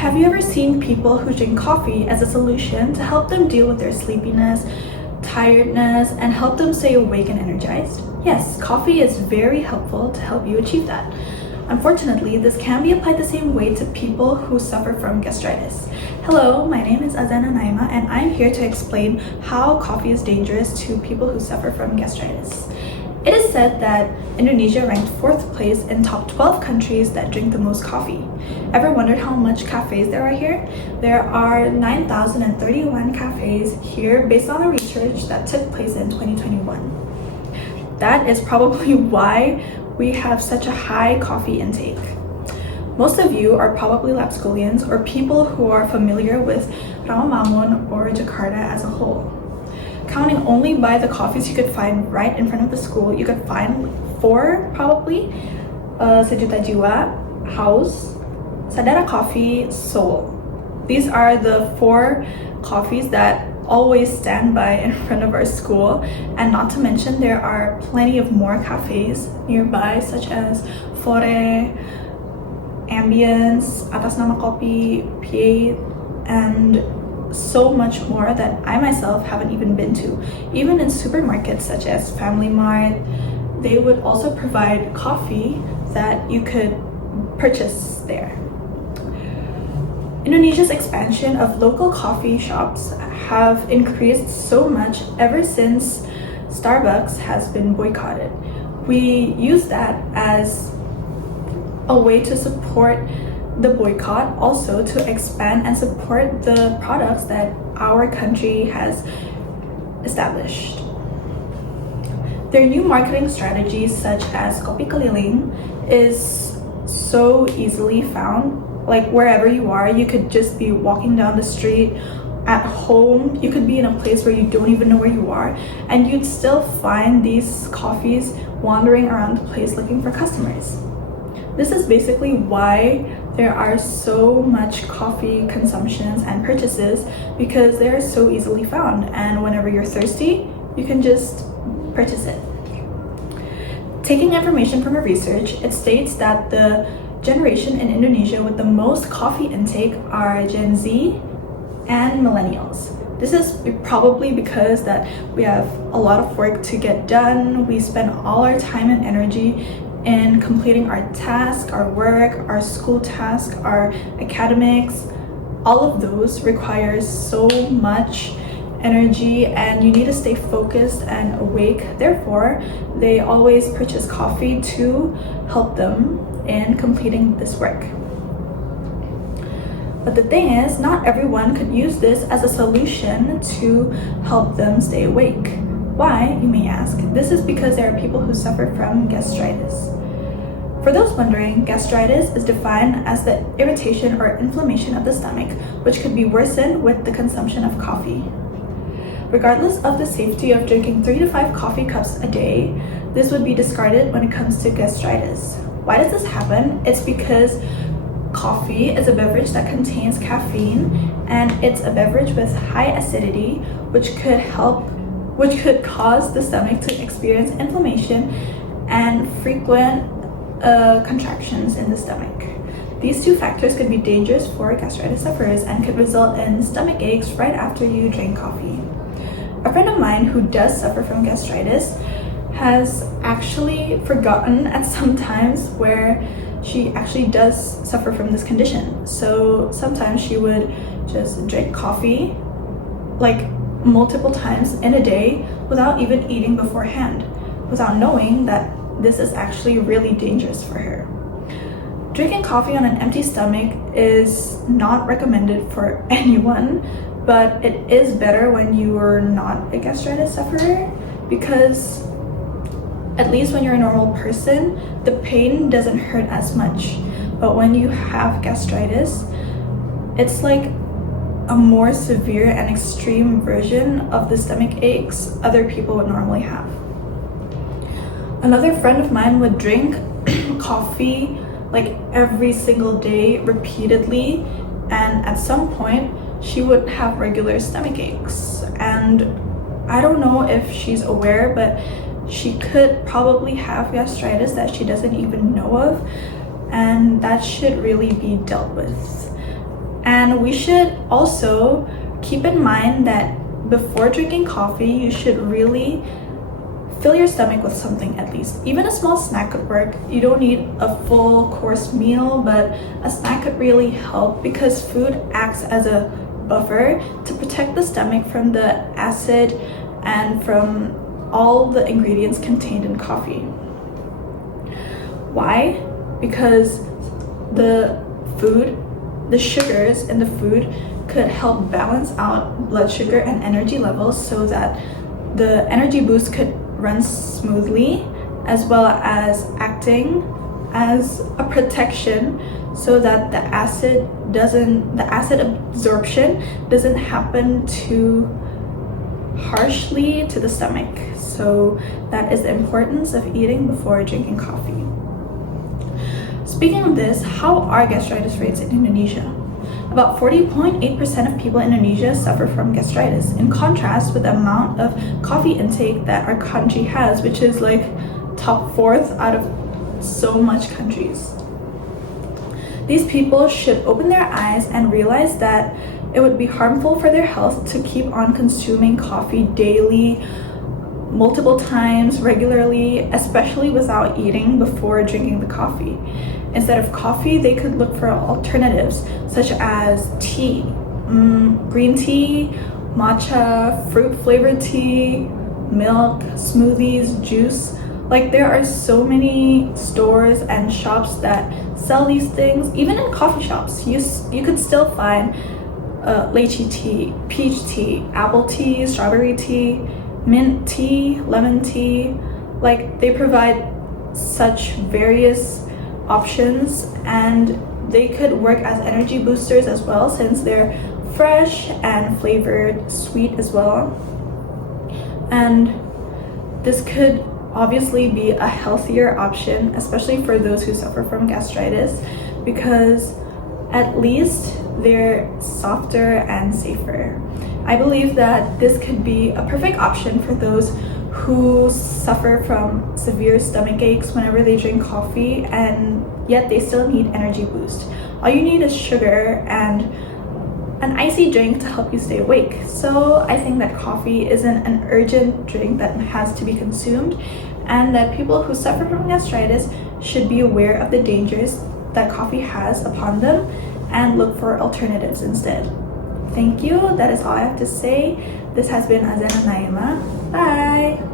Have you ever seen people who drink coffee as a solution to help them deal with their sleepiness, tiredness, and help them stay awake and energized? Yes, coffee is very helpful to help you achieve that. Unfortunately, this can be applied the same way to people who suffer from gastritis. Hello, my name is Azana Naima, and I'm here to explain how coffee is dangerous to people who suffer from gastritis. It is said that Indonesia ranked 4th place in top 12 countries that drink the most coffee. Ever wondered how much cafes there are here? There are 9,031 cafes here based on the research that took place in 2021. That is probably why we have such a high coffee intake. Most of you are probably Lapscolians or people who are familiar with Rawamangun or Jakarta as a whole. Counting only by the coffees you could find right in front of the school, you could find 4 probably. Sejuta Jiwa, House, Sadara Coffee, Seoul. These are the 4 coffees that always stand by in front of our school, and not to mention there are plenty of more cafes nearby such as Fore, Ambience, Atas Nama Kopi, PA, and so much more that I myself haven't even been to. Even in supermarkets such as Family Mart, they would also provide coffee that you could purchase there. Indonesia's expansion of local coffee shops have increased so much ever since Starbucks has been boycotted. We use that as a way to support the boycott, also to expand and support the products that our country has established. Their new marketing strategies such as Kopi Keliling is so easily found. Like wherever you are, you could just be walking down the street, at home, you could be in a place where you don't even know where you are, and you'd still find these coffees wandering around the place looking for customers. This is basically why there are so much coffee consumptions and purchases, because they are so easily found, and whenever you're thirsty, you can just purchase it. Taking information from a research, it states that the generation in Indonesia with the most coffee intake are Gen Z and millennials. This is probably because that we have a lot of work to get done. We spend all our time and energy in completing our task, our work, our school task, our academics. All of those requires so much energy, and you need to stay focused and awake. Therefore, they always purchase coffee to help them in completing this work. But the thing is, not everyone could use this as a solution to help them stay awake. Why, you may ask? This is because there are people who suffer from gastritis. For those wondering, gastritis is defined as the irritation or inflammation of the stomach, which could be worsened with the consumption of coffee. Regardless of the safety of drinking 3 to 5 coffee cups a day, this would be discarded when it comes to gastritis. Why does this happen? It's because coffee is a beverage that contains caffeine, and it's a beverage with high acidity, which could cause the stomach to experience inflammation and frequent contractions in the stomach. These 2 factors could be dangerous for gastritis sufferers and could result in stomach aches right after you drink coffee. A friend of mine who does suffer from gastritis has actually forgotten at some times where she actually does suffer from this condition. So sometimes she would just drink coffee like multiple times in a day without even eating beforehand, without knowing that this is actually really dangerous for her. Drinking coffee on an empty stomach is not recommended for anyone, but it is better when you are not a gastritis sufferer, because at least when you're a normal person, the pain doesn't hurt as much. But when you have gastritis, it's like a more severe and extreme version of the stomach aches other people would normally have. Another friend of mine would drink coffee like every single day repeatedly, and at some point she would have regular stomach aches. And I don't know if she's aware, but she could probably have gastritis that she doesn't even know of, and that should really be dealt with. And we should also keep in mind that before drinking coffee, you should really fill your stomach with something at least. Even a small snack could work. You don't need a full course meal, but a snack could really help because food acts as a buffer to protect the stomach from the acid and from all the ingredients contained in coffee. Why? Because the sugars in the food could help balance out blood sugar and energy levels so that the energy boost could run smoothly, as well as acting as a protection so that the acid absorption doesn't happen too harshly to the stomach. So that is the importance of eating before drinking coffee. Speaking of this, how are gastritis rates in Indonesia? About 40.8% of people in Indonesia suffer from gastritis, in contrast with the amount of coffee intake that our country has, which is like top 4th out of so much countries. These people should open their eyes and realize that it would be harmful for their health to keep on consuming coffee daily, multiple times, regularly, especially without eating before drinking the coffee. Instead of coffee, they could look for alternatives such as tea, green tea, matcha, fruit-flavored tea, milk, smoothies, juice. Like, there are so many stores and shops that sell these things. Even in coffee shops, you could still find lychee tea, peach tea, apple tea, strawberry tea, mint tea, lemon tea. Like, they provide such various options, and they could work as energy boosters as well, since they're fresh and flavored, sweet as well. And this could obviously be a healthier option, especially for those who suffer from gastritis, because at least they're softer and safer. I believe that this could be a perfect option for those who suffer from severe stomach aches whenever they drink coffee, and yet they still need energy boost. All you need is sugar and an icy drink to help you stay awake. So I think that coffee isn't an urgent drink that has to be consumed, and that people who suffer from gastritis should be aware of the dangers that coffee has upon them and look for alternatives instead. Thank you. That is all I have to say. This has been Azana Naima. Bye.